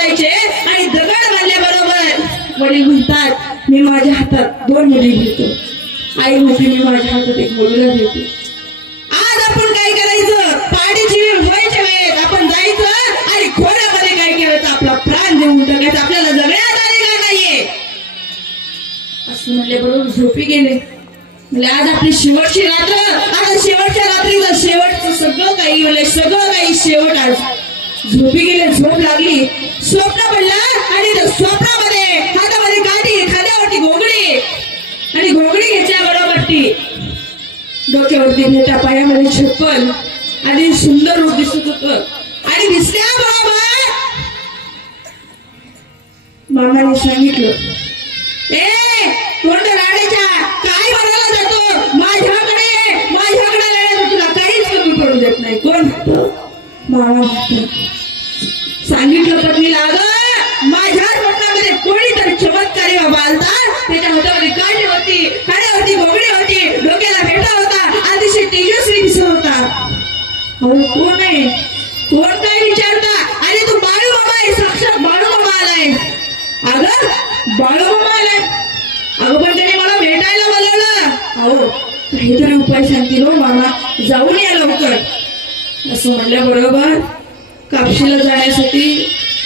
पोतायचे आणि दगड बांधल्याबरोबर वडील म्हणतात मी माझ्या हातात 2 मुली घेतो. आई म्हणते मी माझ्या हातात 1 मुलगा घेतो. आज आपण काय करायचं, पाडीची वेळ व्हायच्या वेळेत आपण जायचं आणि खोड्यामध्ये काय करायचं, आपला प्राण देऊन टाकायचा. आपल्याला जगण्यात अधिकार नाहीये असं म्हणले बरोबर झोपी गेले. म्हणजे आज आपली शेवटची रात्र, आता शेवटच्या रात्रीचं शेवटचं सगळं काही म्हणजे सगळं काही शेवट. आज झोपी गेले, झोप लागली, स्वप्न पडला आणि त्या स्वप्नामध्ये हातामध्ये काठी, खांद्यावरती घोंगडी आणि घोंगडी घेतल्याबरोबर ती डोक्यावरती भेटा, पायामध्ये चप्पल आणि सुंदर रूप दिसत होत. आणि दिसल्याबरोबर मामाने सांगितलं ए तोंड राड्याच्या काय म्हणायला जातो, माझ्याकडे लढायला तुला काहीच कमी पडू देत नाही. कोण मामा सांगितलं पत्नीला अगं माझ्या स्वप्नामध्ये कोणीतरी चमत्कारी बाबा आलता, त्याच्या हातामध्ये काठी होती, खाण्यावरती घोंगडी होती, डोक्याला फेटा होता, अतिशय तेजस्वी दिसत होता. अहो कोण आहे, कोण काय विचारता, अरे तू बाळू मामा आहे, साक्षात बाळू मामा आलाय. अगं बाळू मामा आलाय, अगं पण त्याने मला भेटायला बोलवलं. अहो काहीतरी उपाय सांगतील हो मामा, जाऊन या लवकर असं म्हणल्याबरोबर कापशीला जाण्यासाठी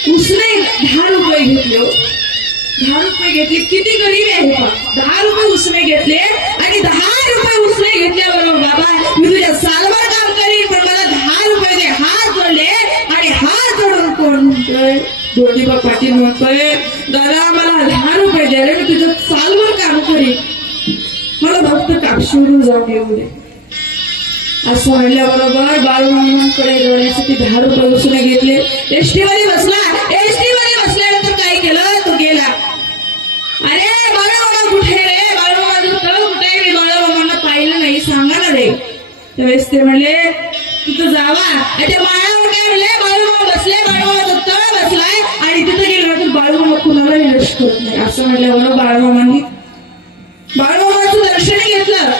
उसने 10 रुपये घेतले. 10 रुपये घेतले, किती गरीब आहे बा. 10 रुपये उसने घेतले आणि 10 रुपये उसने घेतल्याबरोबर बाबा मी तुझ्या सालभर काम करीन पण मला 10 रुपये दे. हात जोडले आणि हात जोडून कोण म्हणतोय, दोडीबा पाटील म्हणतोय दादा मला 10 रुपये दे रे, मी तुझं सालभर काम करीन, मला फक्त कापशीवरून जाऊन येऊ दे. असं म्हणल्याबरोबर बाळूमामांकडे जाण्यासाठी 10 रुपये उसने घेतले. एसटी मध्ये बसला, एसटी मध्ये बसल्यानंतर काय केलं, तो गेला. अरे बाळूमामा कुठे रे, बाळूमामाचं तळ कुठे, मी बाळूमामांना पाहिलं नाही, सांगा ना रे. त्यावेळेस ते म्हणले तिथं जावा. त्या माळावर काय म्हणले, बाळूमामा बसले, बाळूमामाचा तळ बसलाय आणि तिथं गेल्यानंतर बाळूमामा कुणाला निराश करत नाही. असं म्हणल्याबरोबर बाळूमामांनी बाळूमामाचं दर्शन घेतलं.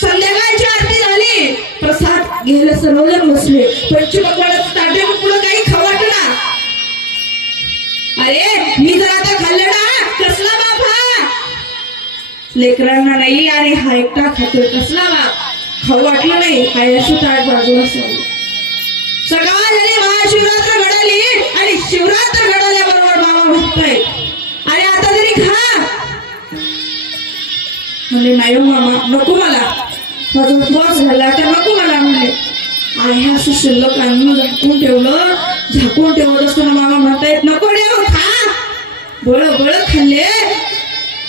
संध्याकाळची आरती झाली, प्रसाद घ्यायला सर्वजण बसले. पंचमंगळाचं ताट्या पुढं काही खावाट ना. अरे मी जर आता खाल्लं ना, कसला बाप हा, लेकरांना नाही आणि हा एकटा खातोय, कसला बाप, खाऊ वाटलं नाही. खायचं ताट बाजूला सोडलं. सकाळ झाली, महाशिवरात्र घडाली आणि शिवरात्र घडवल्याबरोबर बाबा म्हणतोय अरे आता तरी खा. म्हणले नाही मामा नको, मला माझा उपवास झाला तर नको मला. म्हणले आहे असं शिल्लक अन्न झाकून ठेवलं, झाकून ठेवत असताना मामा म्हणतायत नको देव खा. बळ खाल्ले,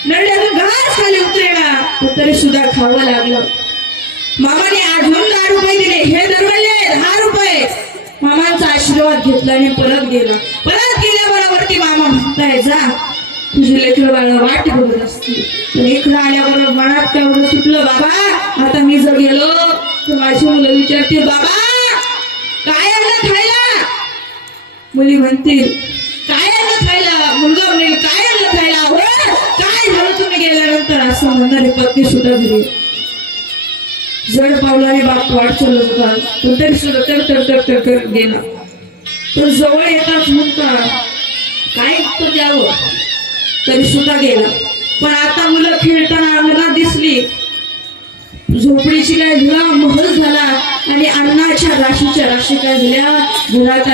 नरड्यातून घास खाली उतरेना तरी सुद्धा खावं लागलं. मामाने अजून 10 रुपये दिले. हे दरवळले 10 रुपये. मामांचा आशीर्वाद घेतला आणि परत गेला. परत गेल्याबरोबर ती मामा म्हणताय जा तुझे लेकरं बाळ वाट बघत असतील. पण इकडं आल्याबरोबर मनात काय सुटलं बाबा, आता मी जर गेलो तर माझी मुलं विचारतील बाबा काय आणलं खायला. मुली म्हणतील काय आणलं खायला, मुलगा म्हणेल काय आणलं खायला, हो काय झालं तुम्ही गेल्यानंतर. असं म्हणणारे पत्नी सुद्धा घरी जड पावलाने बाप वाट चालत होता, पण तरी सुद्धा तर गेला. तर जवळ येताच म्हणता काय उत्तर द्यावं, तरी सुद्धा गेला. पण आता मुलं खेळताना अंगणात दिसली, झोपडीची काय धुळा महल झाला आणि अन्नाच्या राशीच्या राशी काय झाल्या, घरात